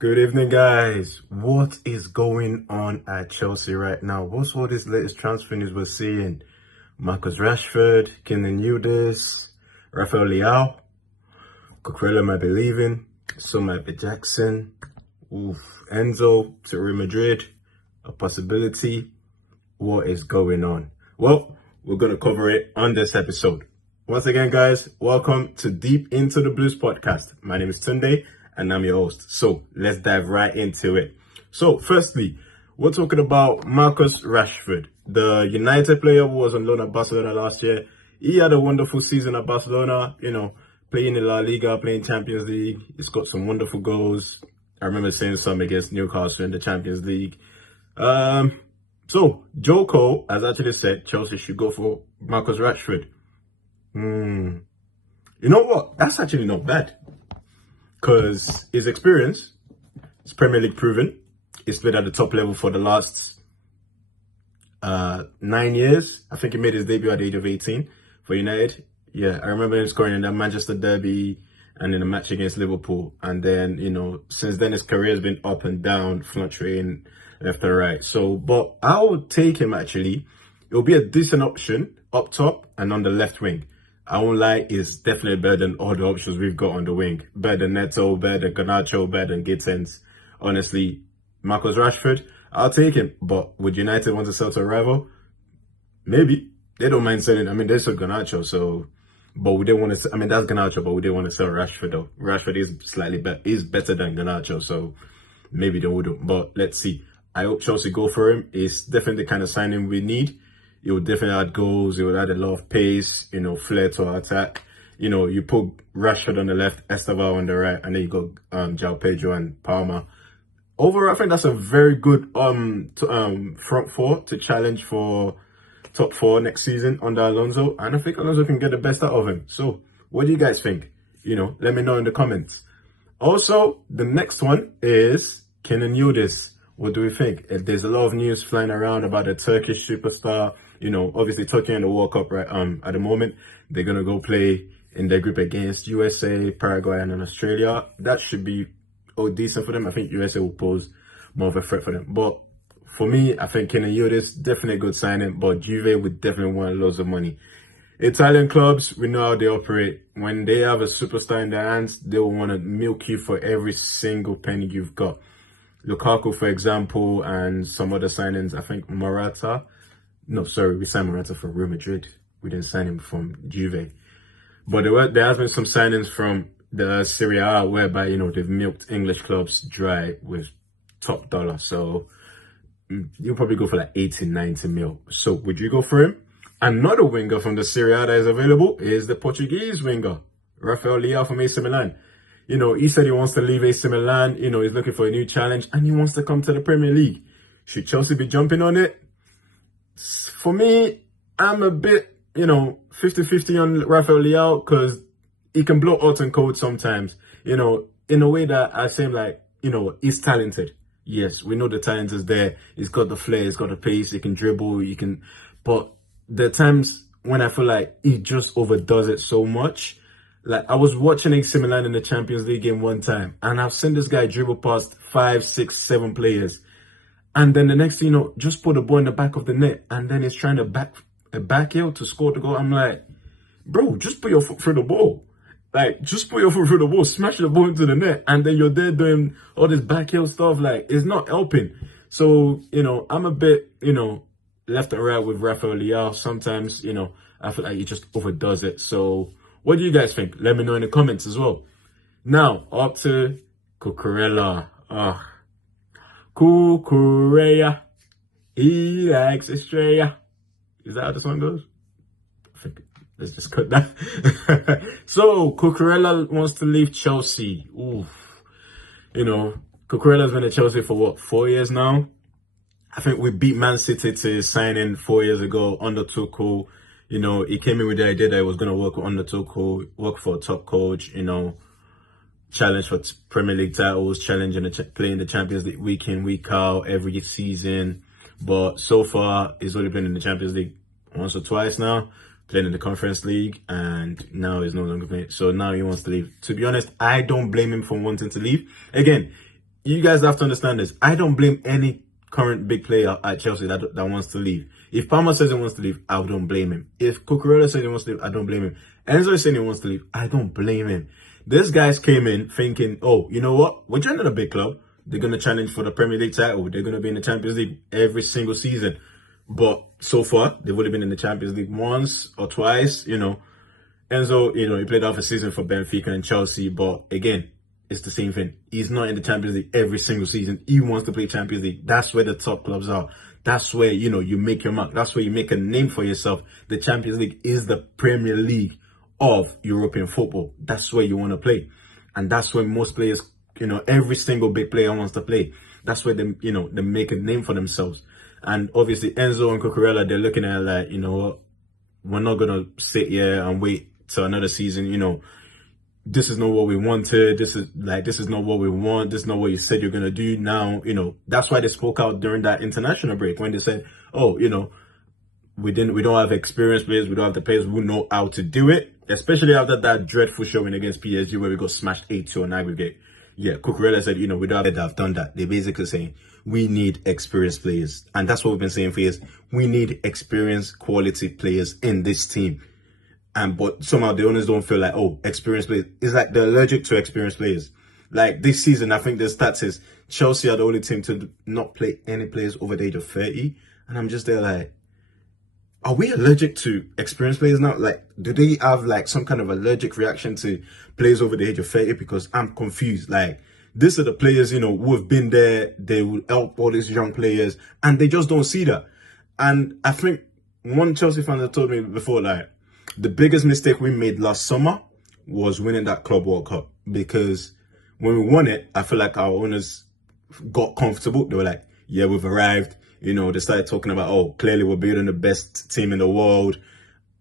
Good evening, guys. What is going on at Chelsea right now? What's all this latest transfer news we're seeing? Marcus Rashford, Kenan Yildiz, Rafael Leao, Cucurella might be leaving, so might be Jackson, Enzo to Real Madrid, a possibility. What is going on? Well, we're going to cover it on this episode. Once again, guys, welcome to Deep Into the Blues podcast. My name is Tunde and I'm your host. So let's dive right into it. So firstly, we're talking about Marcus Rashford, the United player who was on loan at Barcelona last year. He had a wonderful season at Barcelona, playing in La Liga, playing Champions League. He's got some wonderful goals. I remember seeing some against Newcastle in the Champions League. So Joe Cole has actually said Chelsea should go for Marcus Rashford. You know what? That's actually not bad. Because his experience is Premier League proven. He's played at the top level for the last 9 years. I think he made his debut at the age of 18 for United. Yeah, I remember him scoring in that Manchester derby and in a match against Liverpool. And then, since then his career has been up and down, fluctuating left and right. So, but I would take him actually. It'll be a decent option up top and on the left wing. I won't lie, it's definitely better than all the options we've got on the wing. Better than Neto, better than Garnacho, better than Gittens. Honestly, Marcus Rashford, I'll take him. But would United want to sell to a rival? Maybe. They don't mind selling. I mean, they sold Garnacho, so... But we didn't want to... I mean, that's Garnacho, but we didn't want to sell Rashford, though. Rashford is slightly better. He's better than Garnacho, so maybe they wouldn't. But let's see. I hope Chelsea go for him. It's definitely the kind of signing we need. It would definitely add goals. It would add a lot of pace, flair to our attack. You put Rashford on the left, Esteval on the right, and then you got João Pedro and Palmer. Overall, I think that's a very good front four to challenge for top four next season under Alonso. And I think Alonso can get the best out of him. So, what do you guys think? Let me know in the comments. Also, the next one is Kenan Yildiz. What do we think? There's a lot of news flying around about the Turkish superstar. Obviously Turkey in the World Cup right at the moment. They're gonna go play in their group against USA, Paraguay, and Australia. That should be decent for them. I think USA will pose more of a threat for them. But for me, I think Kenan Yildiz definitely a good signing. But Juve would definitely want loads of money. Italian clubs, we know how they operate. When they have a superstar in their hands, they will want to milk you for every single penny you've got. Lukaku, for example, and some other signings. I think Morata. No, sorry, we signed Morata from Real Madrid. We didn't sign him from Juve. But there has been some signings from the Serie A whereby, they've milked English clubs dry with top dollar. So you'll probably go for like 80, 90 mil. So would you go for him? Another winger from the Serie A that is available is the Portuguese winger, Rafael Leao from AC Milan. He said he wants to leave AC Milan. He's looking for a new challenge and he wants to come to the Premier League. Should Chelsea be jumping on it? For me, I'm a bit, 50-50 on Rafael Leao because he can blow hot and cold sometimes, in a way that I seem like, he's talented. Yes, we know the talent is there. He's got the flair, he's got the pace, he can dribble, but there are times when I feel like he just overdoes it so much. Like, I was watching AC Milan in the Champions League game one time, and I've seen this guy dribble past 5, 6, 7 players. And then the next thing just put the ball in the back of the net, and then he's trying to back heel to score the goal. I'm like, bro, just put your foot through the ball. Like, just put your foot through the ball, smash the ball into the net, and then you're there doing all this back heel stuff. Like, it's not helping. So, I'm a bit, left and right with Rafael Leao. Sometimes, I feel like he just overdoes it. So, what do you guys think? Let me know in the comments as well. Now, up to Cucurella. Cucurella. He likes Estrella. Is that how this one goes? I think let's just cut that. So, Cucurella wants to leave Chelsea. Oof. Cucurella's been at Chelsea for what, 4 years now? I think we beat Man City to sign in 4 years ago under Tuchel. He came in with the idea that he was going to work under Tuchel, work for a top coach, challenge for Premier League titles, playing the Champions League week in, week out, every season. But so far, he's only been in the Champions League once or twice now, playing in the Conference League, and now he's no longer playing. So now he wants to leave. To be honest, I don't blame him for wanting to leave. Again, you guys have to understand this. I don't blame any current big player at Chelsea that wants to leave. If Palmer says he wants to leave, I don't blame him. If Cucurella says he wants to leave, I don't blame him. Enzo is saying he wants to leave, I don't blame him. This guys came in thinking, oh, you know what? We're joining a big club. They're going to challenge for the Premier League title. They're going to be in the Champions League every single season. But so far, they've only been in the Champions League once or twice, you know. Enzo, you know, he played half a season for Benfica and Chelsea, but again, it's the same thing. He's not in the Champions League every single season. He wants to play Champions League. That's where the top clubs are. That's where, you know, you make your mark. That's where you make a name for yourself. The Champions League is the Premier League of European football. That's where you want to play. And that's where most players, you know, every single big player wants to play. That's where they, you know, they make a name for themselves. And obviously Enzo and Cucurella, they're looking at like, you know what, we're not going to sit here and wait till another season, you know. This is not what we wanted. This is not what we want. This is not what you said you're going to do. Now, you know, that's why they spoke out during that international break when they said, oh, you know, we don't have experienced players. We don't have the players who know how to do it, especially after that dreadful showing against PSG where we got smashed 8-2 on aggregate. Yeah, Cucurella said, you know, we don't have done that. They're basically saying we need experienced players. And that's what we've been saying for years. We need experienced quality players in this team. But somehow the owners don't feel like, oh, experienced players. It's like they're allergic to experienced players. Like this season, I think the stats is Chelsea are the only team to not play any players over the age of 30. And I'm just there like, are we allergic to experienced players now? Like, do they have like some kind of allergic reaction to players over the age of 30? Because I'm confused. Like, these are the players, you know, who have been there. They will help all these young players and they just don't see that. And I think one Chelsea fan that told me before, like, the biggest mistake we made last summer was winning that Club World Cup, because when we won it, I feel like our owners got comfortable. They were like, yeah, we've arrived. You know, they started talking about, oh, clearly we're building the best team in the world.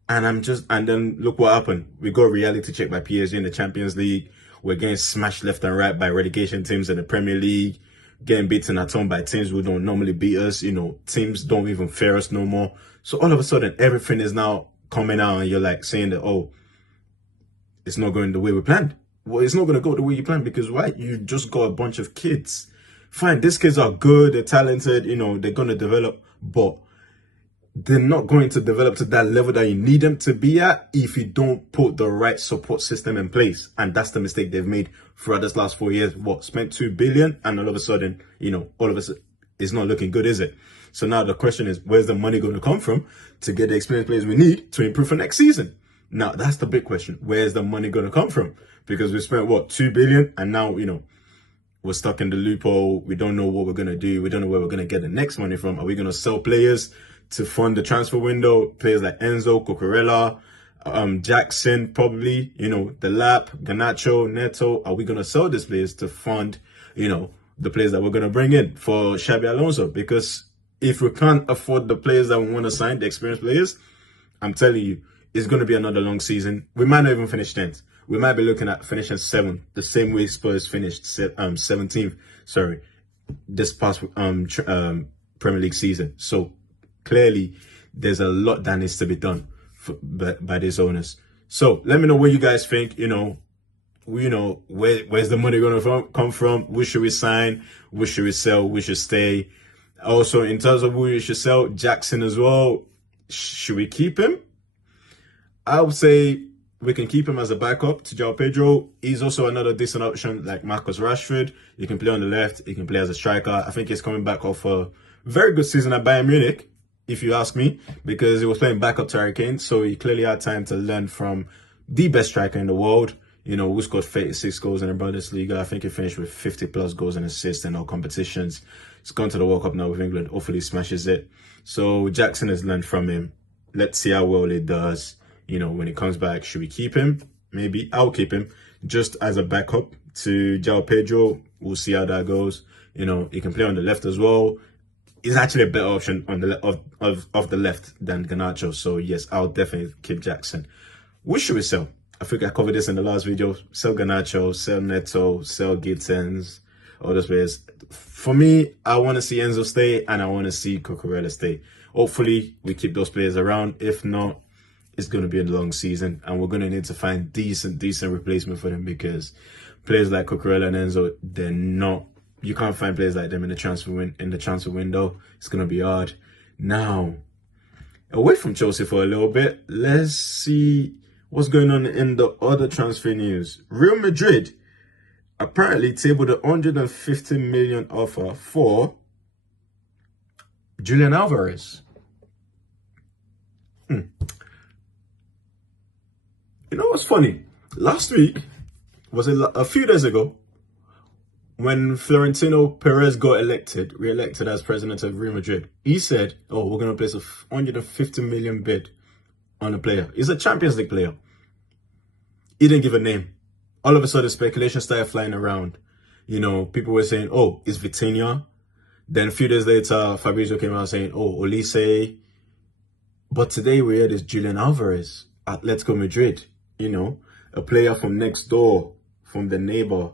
And then look what happened. We got a reality check by PSG in the Champions League. We're getting smashed left and right by relegation teams in the Premier League, getting beaten at home by teams who don't normally beat us. You know, teams don't even fear us no more. So all of a sudden, everything is now coming out and you're like saying that, oh, it's not going the way we planned. Well, it's not going to go the way you planned because why? You just got a bunch of kids. Fine, these kids are good, they're talented, you know, they're going to develop, but they're not going to develop to that level that you need them to be at if you don't put the right support system in place. And that's the mistake they've made throughout this last 4 years. What, spent 2 billion and all of a sudden, you know, all of a sudden, it's not looking good, is it? So now the question is, where's the money going to come from to get the experienced players we need to improve for next season? Now, that's the big question. Where's the money going to come from? Because we spent, what, 2 billion? And now, you know, we're stuck in the loophole. We don't know what we're going to do. We don't know where we're going to get the next money from. Are we going to sell players to fund the transfer window? Players like Enzo, Cucurella, Jackson, probably, you know, the Lap, Garnacho, Neto. Are we going to sell these players to fund, you know, the players that we're going to bring in for Xabi Alonso? Because if we can't afford the players that we want to sign, the experienced players, I'm telling you, it's going to be another long season. We might not even finish 10th. We might be looking at finishing 7th, the same way Spurs finished 17th, this past Premier League season. So clearly, there's a lot that needs to be done by these owners. So let me know what you guys think. You know, where's the money going to come from? Who should we sign? Who should we sell? Who should stay? Also, in terms of who you should sell, Jackson as well. Should we keep him? I would say we can keep him as a backup to João Pedro. He's also another decent option like Marcus Rashford. He can play on the left. He can play as a striker. I think he's coming back off a very good season at Bayern Munich, if you ask me, because he was playing backup to Harry Kane. So he clearly had time to learn from the best striker in the world, you know, who scored 36 goals in the Bundesliga. I think he finished with 50 plus goals and assists in all competitions. He's gone to the World Cup now with England. Hopefully he smashes it. So Jackson has learned from him. Let's see how well he does. You know, when he comes back, should we keep him? Maybe. I'll keep him just as a backup to João Pedro. We'll see how that goes. You know, he can play on the left as well. He's actually a better option on the of the left than Garnacho. So yes, I'll definitely keep Jackson. What should we sell? I think I covered this in the last video. Sell Garnacho, sell Neto, sell Gittens, all those players. For me, I want to see Enzo stay and I want to see Cucurella stay. Hopefully, we keep those players around. If not, it's going to be a long season and we're going to need to find decent replacement for them, because players like Cucurella and Enzo, they're not you can't find players like them in the transfer window. It's gonna be hard. Now, away from Chelsea for a little bit, let's see what's going on in the other transfer news. Real Madrid apparently tabled a 150 million offer for Julian Alvarez. You know what's funny? Last week, was it a few days ago, when Florentino Perez got re-elected as president of Real Madrid, he said, oh, we're going to place a 150 million bid on a player. He's a Champions League player. He didn't give a name. All of a sudden, speculation started flying around. You know, people were saying, oh, it's Vitinha. Then a few days later, Fabrizio came out saying, oh, Olise. But today we heard it's Julian Alvarez, Atletico Madrid. You know, a player from next door, from the neighbor,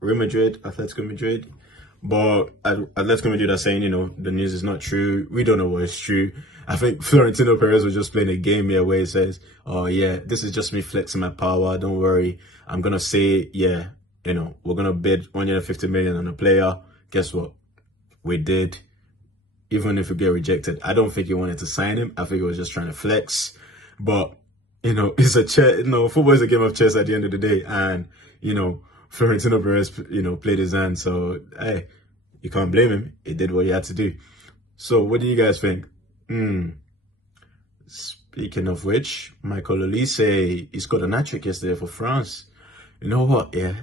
Real Madrid, Atletico Madrid. But Atletico Madrid are saying, you know, the news is not true. We don't know what is true. I think Florentino Perez was just playing a game here where he says, oh, yeah, this is just me flexing my power. Don't worry. I'm going to say, yeah, you know, we're going to bid 150 million on a player. Guess what? We did. Even if we get rejected, I don't think he wanted to sign him. I think he was just trying to flex. But, you know, it's a chess. You know, football is a game of chess at the end of the day. And, you know, Florentino Perez, you know, played his hand. So, hey, you can't blame him. He did what he had to do. So, what do you guys think? Speaking of which, Michael Olise, he scored a hat-trick yesterday for France. You know what? Yeah,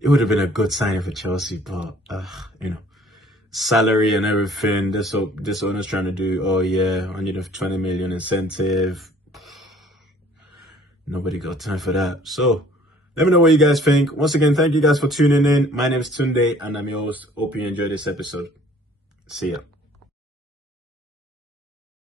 it would have been a good signing for Chelsea, but, you know, salary and everything, this owner's trying to do, oh yeah, 120 million incentive. Nobody got time for that. So, let me know what you guys think. Once again, thank you guys for tuning in. My name is Tunde, and I'm your host. Hope you enjoyed this episode. See ya.